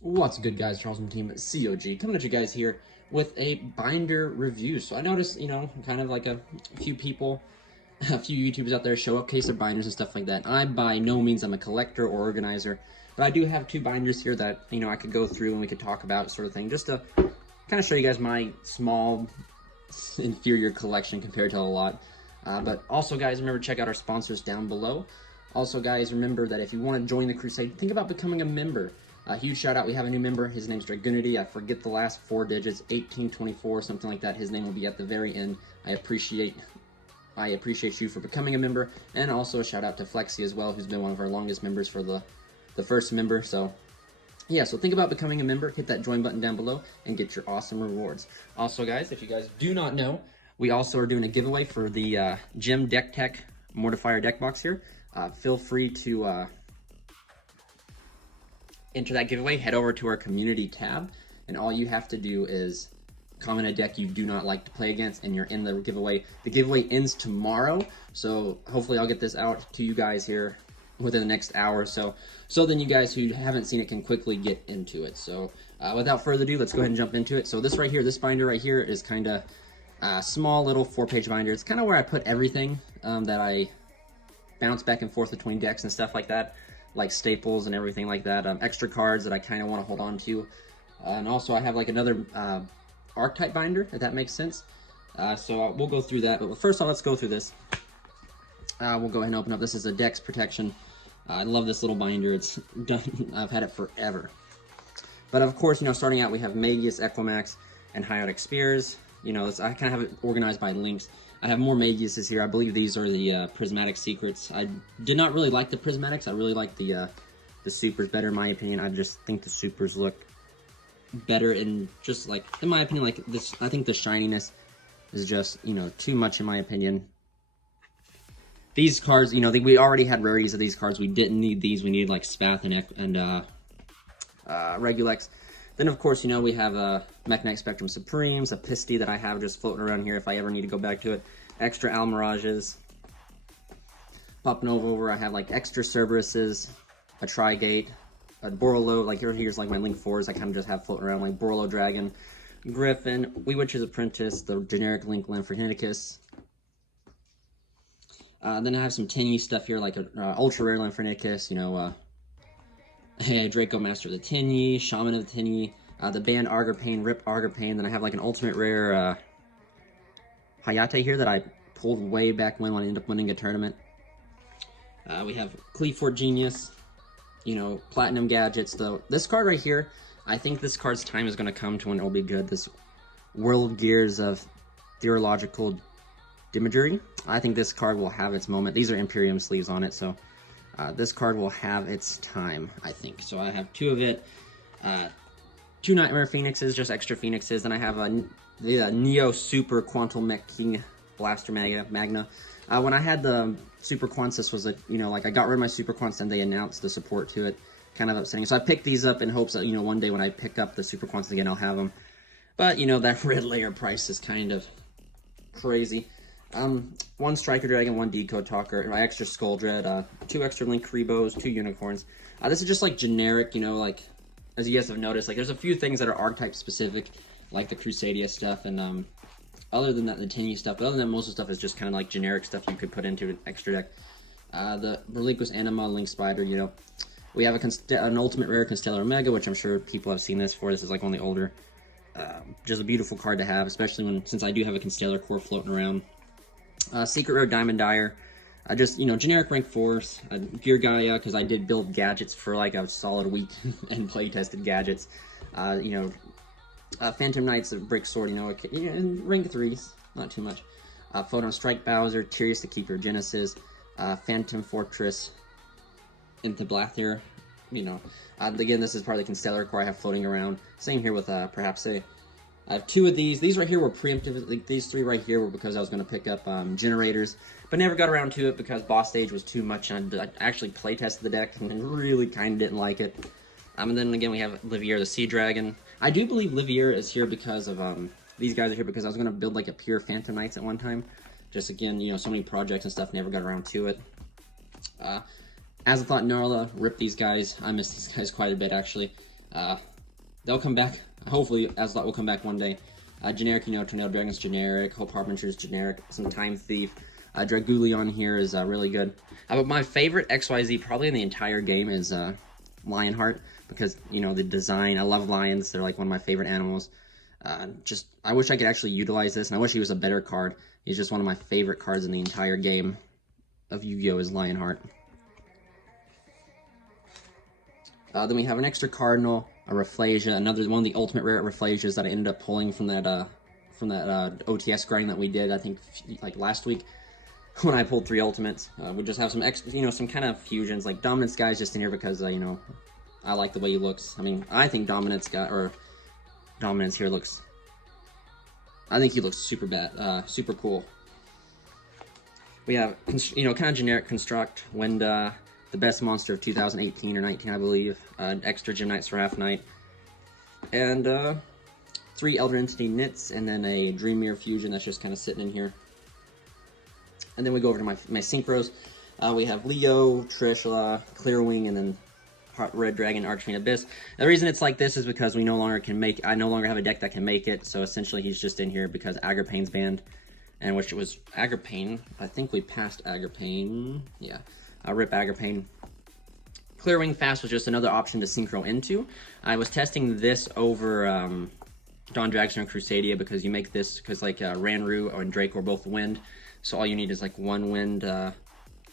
What's good, guys? Charles from Team COG coming at you guys here with a binder review. So I noticed, kind of like a few people, a few YouTubers out there show up case of binders and stuff like that. I by no means am a collector or organizer, but I do have two binders here that I could go through and we could talk about, sort of thing, just to kind of show you guys my small, inferior collection compared to a lot. But also, guys, remember to check out our sponsors down below. Also, guys, remember that if you want to join the Crusade, think about becoming a member. A huge shout out, we have a new member. His name's Dragunity. I forget the last 4 digits, 1824, something like that. His name will be at the very end. I appreciate you for becoming a member. And also a shout out to Flexi as well, who's been one of our longest members for the first member. So yeah, so think about becoming a member, hit that join button down below, and get your awesome rewards. Also, guys, if you guys do not know, we also are doing a giveaway for the Gem Deck Tech Mortifier deck box here. Feel free to enter that giveaway. Head over to our community tab, and all you have to do is comment a deck you do not like to play against, and you're in the giveaway. The giveaway ends tomorrow, so hopefully I'll get this out to you guys here within the next hour or so. So then you guys who haven't seen it can quickly get into it. So without further ado, let's go ahead and jump into it. So this right here, this binder right here is kind of a small little 4-page binder. It's kind of where I put everything that I bounce back and forth between decks and stuff like that, like staples and everything like that, extra cards that I kind of want to hold on to. And also I have like another archetype binder, if that makes sense. So we'll go through that, but first of all, let's go through this. We'll go ahead and open up. This is a Dex Protection. I love this little binder. It's done. I've had it forever. But of course, starting out we have Magius, Equimax, and Hyotic Spears. I kind of have it organized by links. I have more Magiuses here. I believe these are the Prismatic Secrets. I did not really like the Prismatics. I really like the Supers better, in my opinion. I just think the Supers look better, and just like, in my opinion, like this, I think the shininess is just, too much in my opinion. These cards, we already had rarities of these cards. We didn't need these. We needed like Spath and Regulex. Then, of course, we have a Mekk-Knight Spectrum Supremes, a Pisty that I have just floating around here if I ever need to go back to it. Extra Almirages. Popping over, I have like extra Cerberuses, a Trigate, a Borolo. Like here's like my Link 4s I kind of just have floating around, like Borolo Dragon, Griffin, Witch's Apprentice, the generic Link Lymphonicus. Then I have some tinny stuff here, like a ultra rare Lymphonicus, Draco Master of the Tinny, Shaman of the Tinny, the Banned Argopane, Rip Argopane. Then I have like an ultimate rare Hayate here that I pulled way back when I ended up winning a tournament. We have Cleafort Genius, Platinum Gadgets. Though this card right here, I think this card's time is going to come to when it'll be good. This World Gears of Theological Imagery. I think this card will have its moment. These are Imperium sleeves on it, so this card will have its time, I think. So I have 2 of it. 2 Nightmare Phoenixes, just extra Phoenixes. Then I have the Neo Super Quantum Mech King Blaster Magna. When I had the Super Quants, this was like I got rid of my Super Quants and they announced the support to it. Kind of upsetting. So I picked these up in hopes that, one day when I pick up the Super Quants again, I'll have them. But, that red layer price is kind of crazy. 1 Striker Dragon, 1 Decode Talker, extra Skull Dread, 2 extra Link Kriebos, 2 Unicorns. This is just like generic, like, as you guys have noticed, like there's a few things that are archetype specific, like the Crusadia stuff, and other than that, the Tinny stuff. But other than that, most of the stuff is just kind of like generic stuff you could put into an extra deck. The Relinquist Anima, Link Spider, we have an ultimate rare Constellar Omega, which I'm sure people have seen this for. This is like one of the older, just a beautiful card to have, especially since I do have a Constellar core floating around. Secret Rare Diamond Dyer, just, generic rank 4s, Gear Gaia, because I did build gadgets for like a solid week and play tested gadgets, Phantom Knights of Brick Sword, and rank 3s, not too much, Photon Strike Bowser, Curious to Keep Your Genesis, Phantom Fortress, into Blather, again, this is part of the Constellar core I have floating around. Same here with, perhaps I have 2 of these. These right here were preemptive. Like these 3 right here were because I was going to pick up generators, but never got around to it because boss stage was too much. And I actually play tested the deck and really kind of didn't like it. And then again we have Livier the Sea Dragon. I do believe Livier is here because of these guys are here because I was going to build like a pure Phantom Knights at one time. Just again, so many projects and stuff, never got around to it. Azathoth Narla, rip these guys. I miss these guys quite a bit actually. They'll come back. Hopefully, Azlot will come back one day. Generic, you know, Tornado Dragon's generic. Hope Harbinger's generic. Some Time Thief. Dragoolion here is really good. But my favorite XYZ probably in the entire game is Lionheart, because, you know, the design. I love lions. They're like one of my favorite animals. I wish I could actually utilize this, and I wish he was a better card. He's just one of my favorite cards in the entire game of Yu-Gi-Oh! Is Lionheart. Then we have an extra Cardinal, a Rafflesia, another one of the ultimate rare Rafflesias that I ended up pulling from that OTS grind that we did, I think, like last week when I pulled 3 ultimates. We just have some extra, you know, some kind of fusions. Like Dominance Guy's just in here because, you know, I like the way he looks. I mean, I think Dominance here looks. I think he looks super bad, super cool. We have, you know, kind of generic Construct, Winda, the best monster of 2018 or 19, I believe. Extra Gym Knight, Seraph Knight, and 3 Elder Entity Knits, and then a Dream Mirror Fusion that's just kind of sitting in here. And then we go over to my synchros. We have Leo, Trishula, Clearwing, and then Red Dragon, Archfiend Abyss. The reason it's like this is because I no longer have a deck that can make it, so essentially he's just in here because Agrippane's banned, and which was Agrippane. I think we passed Agrippane. Yeah, rip Agrippane. Clearwing Fast was just another option to synchro into. I was testing this over Dawn Dragster and Crusadia because you make this, because like Ranru and Draco are both wind, so all you need is like one wind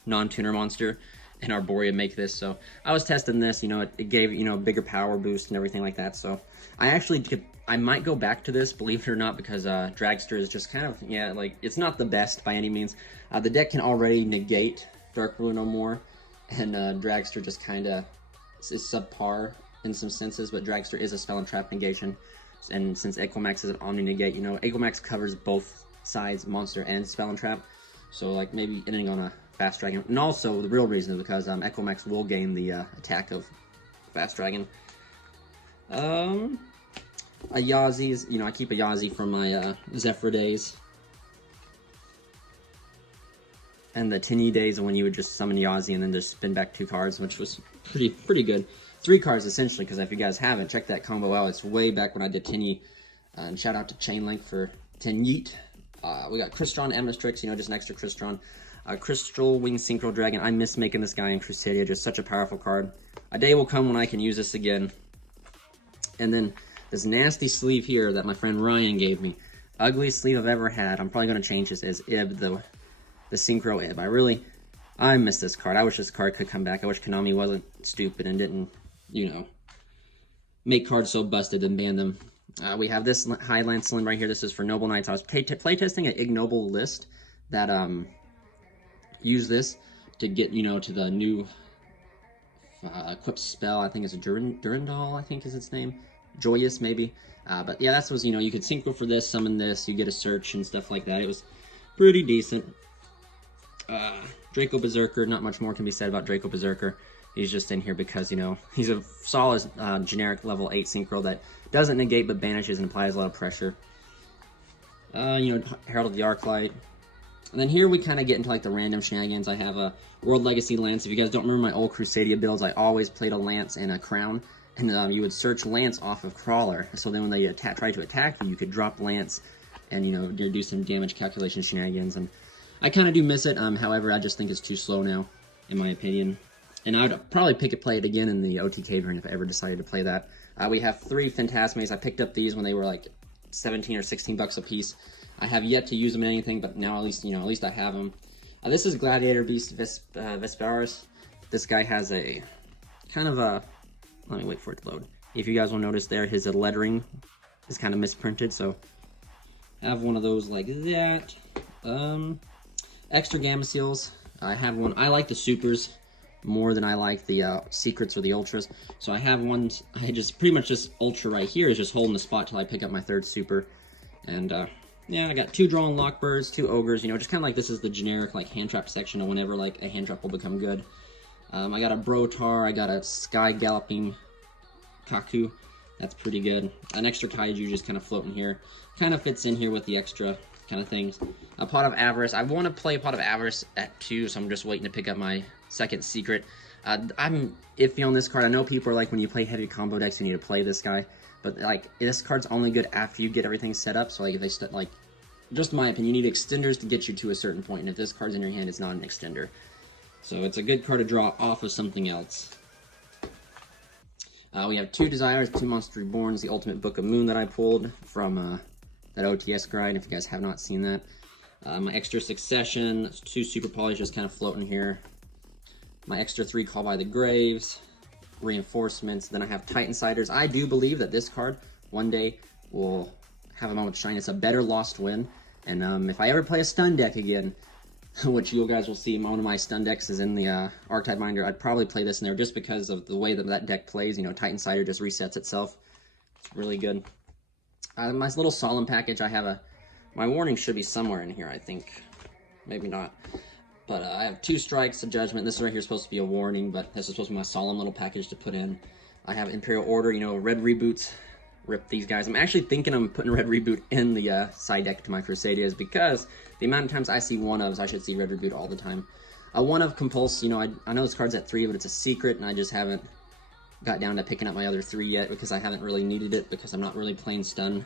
non-tuner monster, and Arborea make this. So I was testing this, you know, it gave, you know, a bigger power boost and everything like that. So I might go back to this, believe it or not, because Dragster is just kind of, yeah, like, it's not the best by any means. The deck can already negate Dark Ruler no more, and Dragster just kind of is subpar in some senses, but Dragster is a spell and trap negation, and since Equimax is an omni negate, you know, Equimax covers both sides, monster and spell and trap, so like maybe ending on a Fast Dragon. And also the real reason is because Equimax will gain the attack of Fast Dragon. A Yazi is, you know, I keep a Yazi from my Zephyr days, and the Tinny days when you would just summon Yazi and then just spin back 2 cards, which was pretty good. 3 cards essentially, because if you guys haven't, check that combo out. It's way back when I did Tinny. And shout out to Chainlink for Tin Yeet. We got Crystron, Amnestrix, you know, just an extra Crystron. Crystal Wing Synchro Dragon. I miss making this guy in Crusadia, just such a powerful card. A day will come when I can use this again. And then this nasty sleeve here that my friend Ryan gave me. Ugliest sleeve I've ever had. I'm probably going to change this as Ib, the Synchro Ib. I miss this card. I wish this card could come back. I wish Konami wasn't stupid and didn't, you know, make cards so busted and ban them. We have this Highland Slim right here. This is for Noble Knights. I was playtesting an ignoble list that use this to get, you know, to the new equipped spell. I think it's a Durandal, I think is its name. Joyous, maybe. But yeah, that was, you know, you could synchro for this, summon this, you get a search and stuff like that. It was pretty decent. Draco Berserker, not much more can be said about Draco Berserker. He's just in here because, you know, he's a solid generic level 8 synchro that doesn't negate but banishes and applies a lot of pressure. You know, Herald of the Arclight. And then here we kind of get into like the random shenanigans. I have a World Legacy Lance. If you guys don't remember my old Crusadia builds, I always played a Lance and a Crown. And you would search Lance off of Crawler. So then when they try to attack you, you could drop Lance and, you know, do some damage calculation shenanigans. And I kind of do miss it. However, I just think it's too slow now, in my opinion. And I would probably play it again in the OTK variant if I ever decided to play that. We have 3 Phantasmes. I picked up these when they were like 17 or 16 bucks a piece. I have yet to use them in anything, but now at least, you know, at least I have them. This is Gladiator Beast Vesparis. This guy has a kind of a, let me wait for it to load. If you guys will notice there, his lettering is kind of misprinted, so I have one of those like that. Extra Gamma Seals. I have one. I like the supers more than I like the secrets or the ultras, so I have one. I just pretty much just ultra right here is just holding the spot till I pick up my 3rd super. And yeah, I got 2 Drawn Lockbirds, 2 Ogres, you know, just kind of like this is the generic like hand trap section of whenever like a hand trap will become good. I got a Brotar, I got a Sky Galloping Kaku, that's pretty good. An extra Kaiju just kind of floating here, kind of fits in here with the extra kind of things. A Pot of Avarice, I want to play Pot of Avarice at 2, so I'm just waiting to pick up my 2nd secret. I'm iffy on this card. I know people are like, when you play heavy combo decks, you need to play this guy. But, like, this card's only good after you get everything set up. So, like, if they, just my opinion, you need extenders to get you to a certain point. And if this card's in your hand, it's not an extender. So, it's a good card to draw off of something else. We have 2 Desires, 2 Monster Reborns, the Ultimate Book of Moon that I pulled from that OTS grind, if you guys have not seen that. My extra Succession, 2 Super Polys just kind of floating here. My extra 3 Call by the Graves, Reinforcements. Then I have Titansiders. I do believe that this card one day will have a moment to shine. It's a better Lost Win. And if I ever play a stun deck again, which you guys will see, one of my stun decks is in the Archetype Binder, I'd probably play this in there just because of the way that that deck plays. You know, Titansider just resets itself. It's really good. My little Solemn package, I have my warning should be somewhere in here, I think. Maybe not. But I have 2 Strikes, a Judgment. This right here is supposed to be a warning, but this is supposed to be my solemn little package to put in. I have Imperial Order, you know, red reboots. Rip these guys. I'm actually thinking I'm putting red reboot in the side deck to my CRUSADE, because the amount of times I see 1-ofs, I should see red reboot all the time. A 1-of Compulse, you know, I know this card's at 3, but it's a secret, and I just haven't got down to picking up my other 3 yet, because I haven't really needed it, because I'm not really playing stun.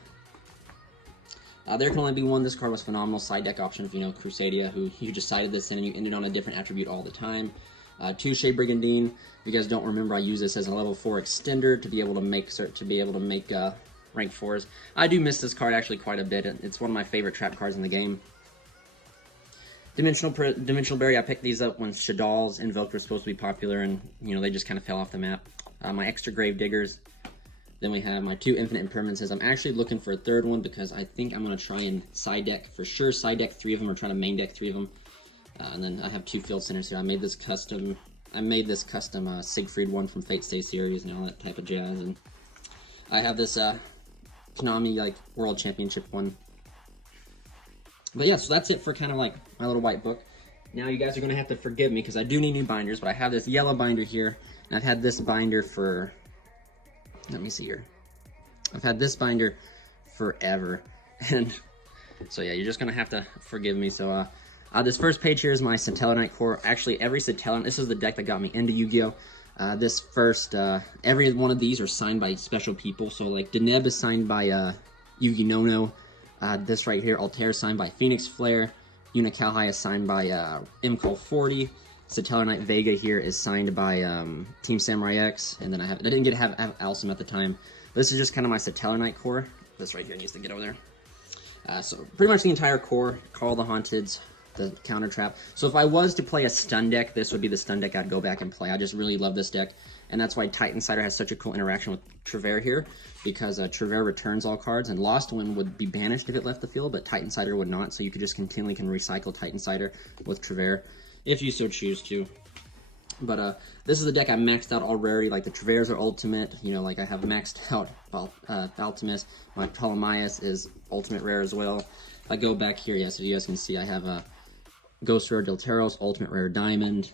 There can only be 1. This card was phenomenal. Side deck option if you know CRUSADE, who you just sided this in and you ended on a different attribute all the time. 2 Shade Brigandine. If you guys don't remember, I use this as a level 4 extender to be able to make rank 4s. I do miss this card actually quite a bit. It's one of my favorite trap cards in the game. Dimensional Berry. I picked these up when Shadal's Invoked were supposed to be popular, and you know they just kind of fell off the map. My extra Grave Diggers. Then we have my 2 Infinite Impermanences. I'm actually looking for a 3rd one because I think I'm going to try and side deck, for sure, side deck 3 of them or try to main deck 3 of them. And then I have 2 Field Centers here. I made this custom Siegfried one from Fate Stay series and all that type of jazz. And I have this Konami like World Championship one. But yeah, so that's it for kind of like my little white book. Now you guys are going to have to forgive me because I do need new binders, but I have this yellow binder here, and I've had this binder for... Let me see here. I've had this binder forever, and so yeah, you're just gonna have to forgive me. So this first page here is my Satellarknight core. Actually, every Satellarknight, this is the deck that got me into Yu-Gi-Oh! This first, every one of these are signed by special people. So like Deneb is signed by Yugi Nono. This right here, Altair is signed by Phoenix Flare. Unicalhai is signed by Imcol 40. Satellarknight Vega here is signed by Team Samurai X, and then I didn't get to have Alsum at the time. This is just kind of my Satellarknight core. This right here needs to get over there. So pretty much the entire core, Call the Haunteds, the Counter Trap. So if I was to play a stun deck, this would be the stun deck I'd go back and play. I just really love this deck, and that's why Titansider has such a cool interaction with Trevere here, because Trevere returns all cards, and Lost Win would be banished if it left the field, but Titansider would not, so you could just continually recycle Titansider with Trevere, if you so choose to. But this is the deck I maxed out already. Like the Treveres are ultimate, you know, like I have maxed out Altimus. My Ptolemaeus is ultimate rare as well. If I go back here, yes, if you guys can see, I have a Ghost Rare Delteros, ultimate rare diamond,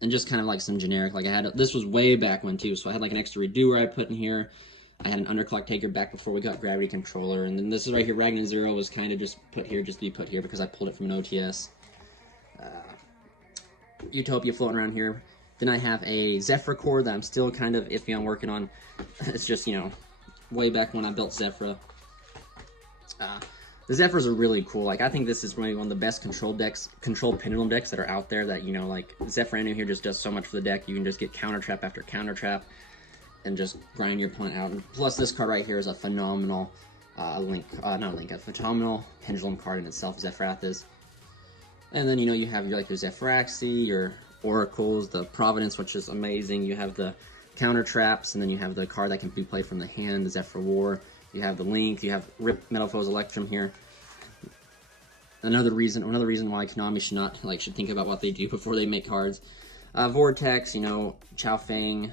and just kind of like some generic. Like I had, this was way back when too, so I had like an extra Redoer I put in here. I had an Underclock Taker back before we got Gravity Controller, and then this is right here, Ragnar Zero was kind of just put here, just to be put here because I pulled it from an OTS. Utopia floating around here. Then I have a Zephyr core that I'm still kind of iffy on working on. It's just, you know, way back when I built Zephyr. The Zephyrs are really cool. Like, I think this is maybe one of the best control pendulum decks that are out there. That, you know, like, Zephyr Anu here just does so much for the deck. You can just get counter trap after counter trap and just grind your opponent out. And plus, this card right here is a phenomenal a phenomenal pendulum card in itself, Zephyrath is. And then, you know, you have your, like, your Zephyraxi, your Oracles, the Providence, which is amazing. You have the counter traps, and then you have the card that can be played from the hand, the Zephyr War. You have the Link, you have Rip Metalfoes Electrum here. Another reason why Konami should think about what they do before they make cards. Vortex, you know, Chao Feng.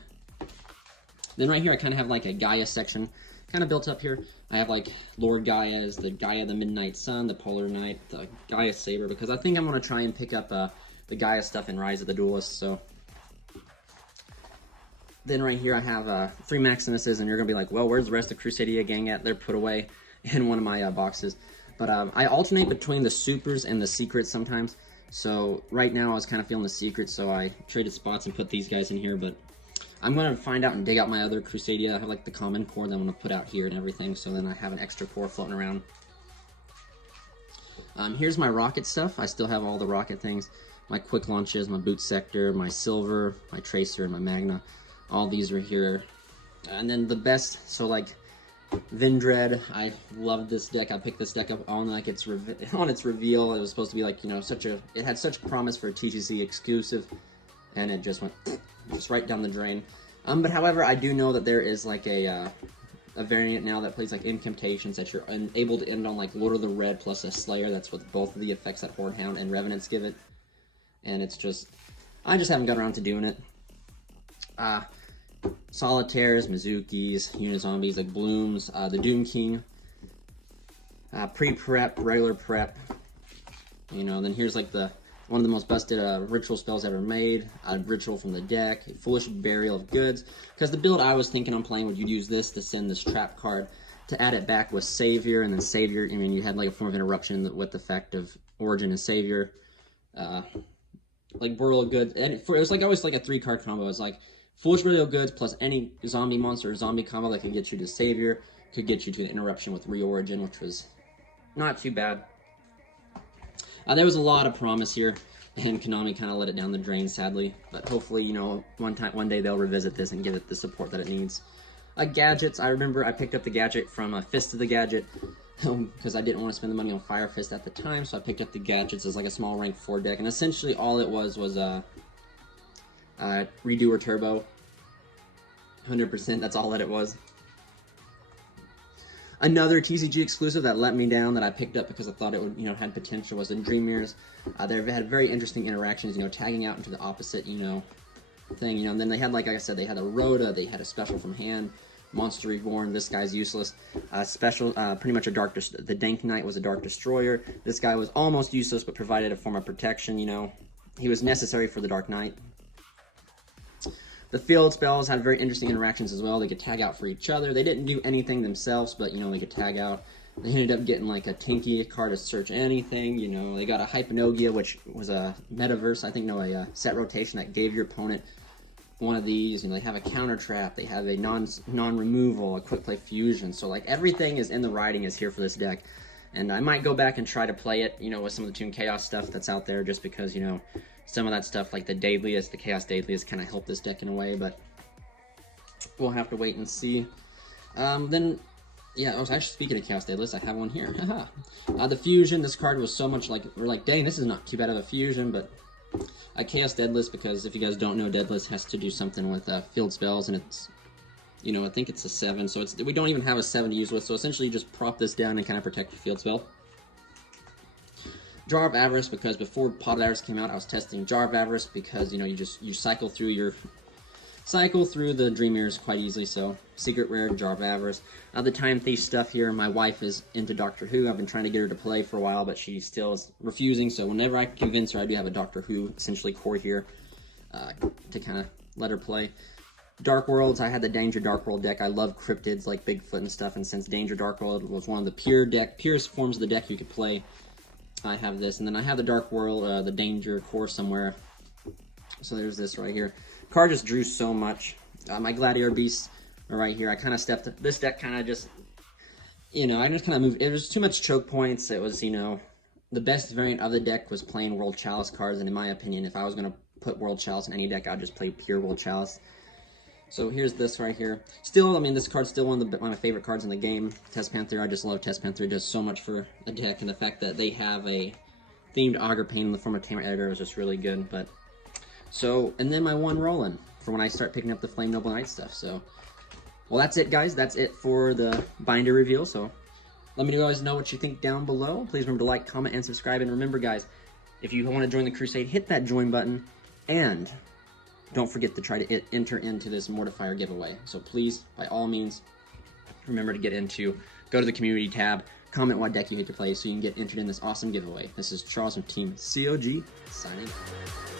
Then right here I kind of have like a Gaia section kind of built up here. I have like Lord Gaia's, the Gaia the Midnight Sun, the Polar Knight, the Gaia Saber, because I think I'm going to try and pick up the Gaia stuff in Rise of the Duelists. So then right here I have 3 Maximuses, and you're going to be like, well, where's the rest of the CRUSADE gang at? They're put away in one of my boxes. But I alternate between the Supers and the Secrets sometimes. So right now I was kind of feeling the secret, so I traded spots and put these guys in here, but I'm going to find out and dig out my other Crusadia. I have like the common core that I'm going to put out here and everything, so then I have an extra core floating around. Here's my rocket stuff. I still have all the rocket things. My quick launches, my boot sector, my silver, my tracer, and my magna. All these are here. And then the best, so like Vindred, I love this deck. I picked this deck up on like its reveal. It was supposed to be like, you know, it had such promise for a TCG exclusive, and it just went just right down the drain. But however, I do know that there is like a variant now that plays like incantations that you're able to end on like Lord of the Red plus a Slayer. That's with both of the effects that Hoardhound and Revenants give it. And it's just, I just haven't got around to doing it. Solitaires, Mizukis, Unizombies, like Blooms, the Doom King, pre-prep, regular prep. You know, then here's like one of the most busted ritual spells ever made, a ritual from the deck, a Foolish Burial of Goods. Because the build I was thinking on playing would you use this to send this trap card to add it back with Savior, and then Savior, I mean, you had like a form of interruption with the effect of Origin and Savior. Like Burial of Goods, and it was like always like a 3-card combo. It was like Foolish Burial of Goods plus any zombie monster or zombie combo that could get you to Savior, could get you to the interruption with Reorigin, which was not too bad. There was a lot of promise here, and Konami kind of let it down the drain, sadly. But hopefully, you know, one day they'll revisit this and give it the support that it needs. Gadgets, I remember I picked up the gadget from Fist of the Gadget, because I didn't want to spend the money on Fire Fist at the time, so I picked up the gadgets as like a small rank 4 deck, and essentially all it was Redo or Turbo. 100%, that's all that it was. Another TCG exclusive that let me down that I picked up because I thought it would, you know, had potential was in Dream Mirrors. They've had very interesting interactions, you know, tagging out into the opposite, you know, thing, you know, and then they had, like I said, they had a Rhoda, they had a special from hand, Monster Reborn, this guy's useless. Special, pretty much the Dank Knight was a Dark Destroyer. This guy was almost useless, but provided a form of protection, you know. He was necessary for the Dark Knight. The field spells had very interesting interactions as well. They could tag out for each other. They didn't do anything themselves, but, you know, they could tag out. They ended up getting, like, a Tinky card to search anything, you know. They got a Hypnogia, which was a metaverse, I think, no, a set rotation that gave your opponent one of these. You know, they have a counter trap, they have a non-removal, a quick play fusion. So like everything is in the writing is here for this deck. And I might go back and try to play it, you know, with some of the Toon Chaos stuff that's out there, just because, you know, some of that stuff like the Daedalus, the Chaos Daedalus kind of help this deck in a way, but we'll have to wait and see. Then, yeah, I was actually speaking of Chaos Daedalus, I have one here. The fusion, this card was so much like, we're like, dang, this is not too bad of a fusion, but Chaos Daedalus, because if you guys don't know, Daedalus has to do something with field spells, and it's, you know, I think it's a 7, so we don't even have a 7 to use with, so essentially you just prop this down and kind of protect your field spell. Jar of Avarice, because before Pot of Avarice came out, I was testing Jar of Avarice, because, you know, you cycle through the Dream Mirrors quite easily, so Secret Rare, Jar of Avarice. The Time Thief stuff here, my wife is into Doctor Who. I've been trying to get her to play for a while, but she still is refusing, so whenever I convince her, I do have a Doctor Who, essentially, core here to kind of let her play. Dark Worlds, I had the Danger Dark World deck. I love cryptids like Bigfoot and stuff, and since Danger Dark World was one of the purest forms of the deck you could play, I have this. And then I have the Dark World, the Danger core somewhere. So there's this right here. Card just drew so much. My Gladiator Beasts are right here. I kind of stepped, this deck kind of just, you know, I just kind of moved. It was too much choke points. It was, you know, the best variant of the deck was playing World Chalice cards, and in my opinion, if I was going to put World Chalice in any deck, I'd just play pure World Chalice. So here's this right here. Still, I mean, this card's still one of my favorite cards in the game. Test Panther, I just love Test Panther. It does so much for a deck, and the fact that they have a themed Augur Pain in the form of Tamer Editor is just really good. But so, and then my one Roland for when I start picking up the Flame Noble Knight stuff. So, well, that's it, guys. That's it for the binder reveal. So, let me guys know what you think down below. Please remember to like, comment, and subscribe. And remember, guys, if you want to join the Crusade, hit that join button, and don't forget to try to enter into this Mortifier giveaway. So please, by all means, remember to go to the community tab, comment what deck you hate to play so you can get entered in this awesome giveaway. This is Charles from Team COG, signing off.